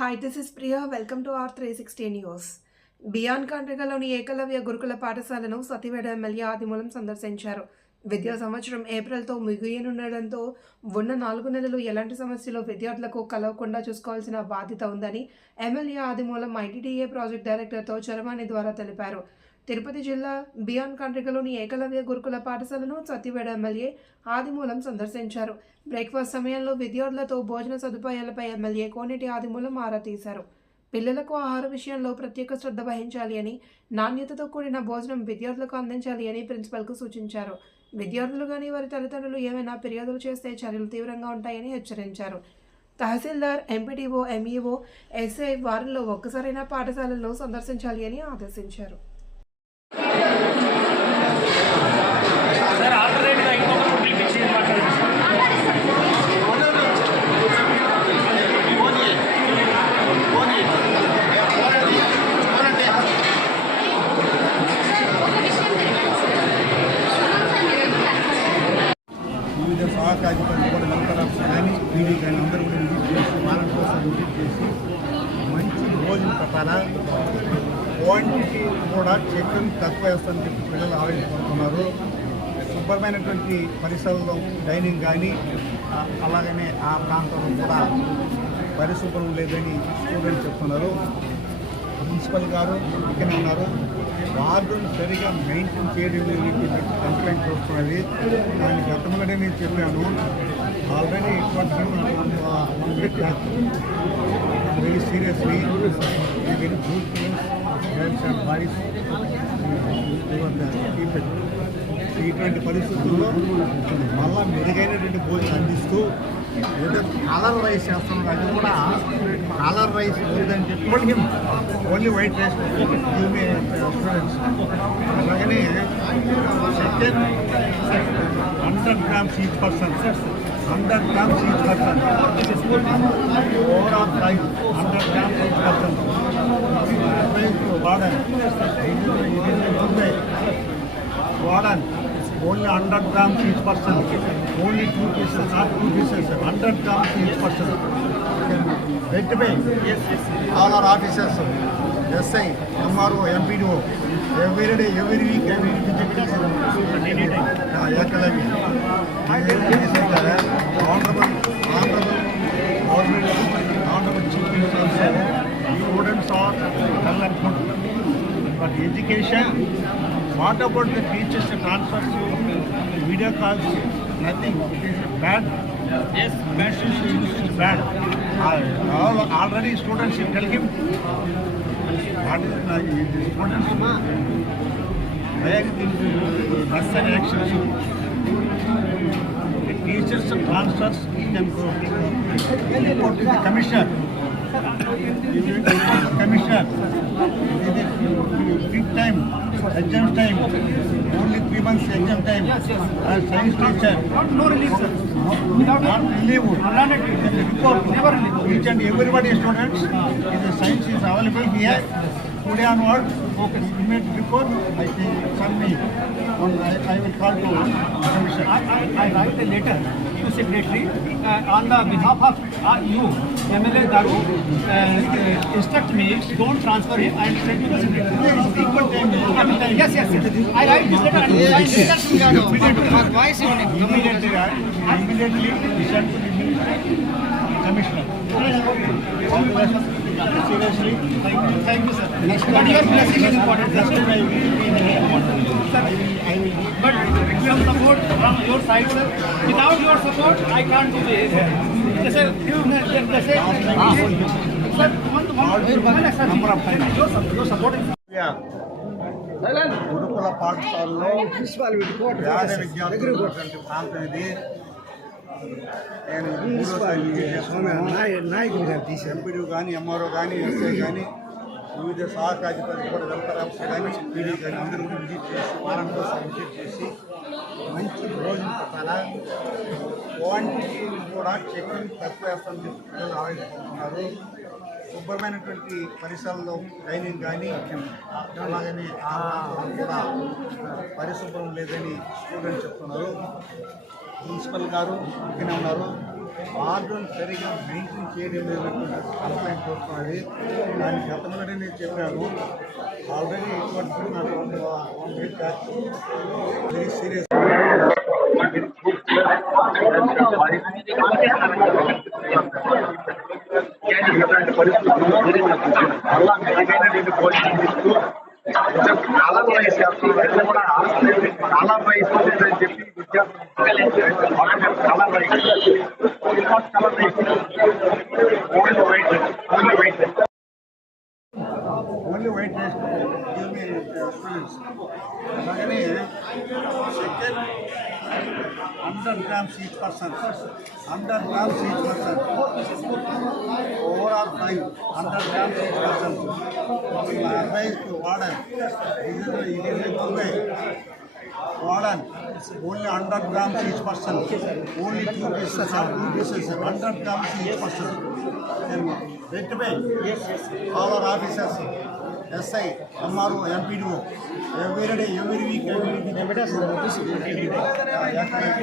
Hi, this is Priya. Welcome to our 360 News. బియాన్ కాండ్రికలోని ఏకలవ్య గురుకుల పాఠశాలను సతివేడ ఎమ్మెల్యే ఆదిమూలం సందర్శించారు. విద్యా సంవత్సరం ఏప్రిల్తో ముగియనుండడంతో ఉన్న 4 నెలలు ఎలాంటి సమస్యలు విద్యార్థులకు కలగకుండా చూసుకోవాల్సిన బాధ్యత ఉందని ఎమ్మెల్యే ఆదిమూలం ఐటీడీఏ ప్రాజెక్ట్ డైరెక్టర్తో చరవాణి ద్వారా తెలిపారు. తిరుపతి జిల్లా బియాన్ కాండ్రికలోని ఏకలవ్య గురుకుల పాఠశాలను సతివేడ ఎమ్మెల్యే ఆదిమూలం సందర్శించారు. బ్రేక్ఫాస్ట్ సమయంలో విద్యార్థులతో భోజన సదుపాయాలపై ఎమ్మెల్యే కోనేటి ఆదిమూలం ఆరా తీశారు. పిల్లలకు ఆహార విషయంలో ప్రత్యేక శ్రద్ధ వహించాలి అని, నాణ్యతతో కూడిన భోజనం విద్యార్థులకు అందించాలి అని ప్రిన్సిపల్కు సూచించారు. విద్యార్థులు కానీ వారి తల్లిదండ్రులు ఏమైనా ఫిర్యాదులు చేస్తే చర్యలు తీవ్రంగా ఉంటాయని హెచ్చరించారు. తహసీల్దార్, ఎంపీడీఓ, ఎంఈఓ, ఎస్ఐ వారంలో ఒక్కసారైనా పాఠశాలలను సందర్శించాలి అని ఆదేశించారు. వివిధ సహకారిపల్లి కూడా వెల్కరామ్స్ కానీ పీడీ కానీ అందరూ కూడా విజిట్ చేసి వారం కోసం విజిట్ చేసి మంచి భోజనం పెట్టాలా, క్వాంటిటీ కూడా చెక్కింగ్ తక్కువ వేస్తామని చెప్పి పిల్లలు ఆలోచించుకుంటున్నారు. శుభ్రమైనటువంటి పరిసరాల్లో డైనింగ్ కానీ అలాగనే ఆ ప్రాంతంలో కూడా పరిశుభ్రం లేదని స్టూడెంట్స్ చెప్తున్నారు. ప్రిన్సిపల్ గారు ఇక్కడే ఉన్నారు. వార్డును సరిగా మెయింటైన్ చేయడం లేదని కంప్లైంట్ వస్తున్నది. దాన్ని గతంలోనే నేను చెప్పాను. Already very seriously very good girls and boys ఇటువంటి పరిస్థితుల్లో మళ్ళా మెరుగైనటువంటి భోజనం అందిస్తూ ఏదో కలర్ రైస్ చేస్తున్నారు. అది కూడా కలర్ రైస్ వద్దని చెప్పి ఓన్లీ వైట్ రైస్ స్టూడెంట్స్. అలాగనే సెకండ్ 100 grams each person, 100 grams each person, overall price 100 grams each person. Warden, only 100 grams each person, only 2 pieces, not 2 pieces, 100 grams each person. Right away, all our officers, SI, MRO, MPDO, every day, every week, every visit. Honorable Chief Minister, students are well and good. But education, what about the teachers transfers, video calls, nothing. It is bad. Yes, bad is bad. Already students tell him what is the students where the necessary actions. The teachers transfers can go report to the commissioner. Commissioner, big time, exam time, only 3 months exam time. Science teacher, no release, not relieved. Report, never each and everybody students. If the science is available here, today onward, focus, immediate report. I think send me. I will call to commission. I write a letter to secretary on the behalf of you, MLA Daru, instruct me, don't transfer him and send to the secretary. Yes. I write this letter and Immediately send to the commissioner. Seriously, thank you, sir. But your blessing is important. just I will be But your support from your side, sir. Without your support, I can't do this. Sir, your support is. గురుకుల పాఠశాలలో పేద విద్యార్థులు ప్రాంతం ఇది. నేను ఎంపీడీ కానీ ఎంఆర్ఓ కానీ ఎస్ఐ కానీ వివిధ సహకారిపల్లి కూడా వెల్కరామ్స్ కానీ పీడీ కానీ అందరూ కూడా విజిట్ చేసి వారం కోసం విజిట్ చేసి మంచి భోజనం పెట్టాలా, క్వాంటిటీ కూడా చెక్కింగ్ తక్కువ వేస్తామని చెప్పి పిల్లలు ఆలోచించుకుంటున్నారు. శుభ్రమైనటువంటి పరిసరాల్లో డైనింగ్ కానీ అలాగని కూడా పరిశుభ్రం లేదని స్టూడెంట్స్ చెప్తున్నారు. ప్రిన్సిపల్ గారు ఇక్కడే ఉన్నారు. వార్డును సరిగా మెయింటైన్ చేయడం లేనటువంటి కంప్లైంట్ వస్తున్నది. దానికి గతంలోనే నేను చెప్పాను. ఆల్రెడీ ఇటువంటి నాకు వెరీ సీరియస్. చాలా ప్రైస్ అని చెప్పి చాలా price only white rice students. అలాగనే సెకండ్ 100 grams each person. 100 grams each person. Overall 5. 100 grams each person. My advice to warden. It is a Bombay. Warden. Only 100 grams each person. Only 2 pieces. 100 grams each person. Then right away. All our officers. SI, MRO, MPDO, every day, every week, every week.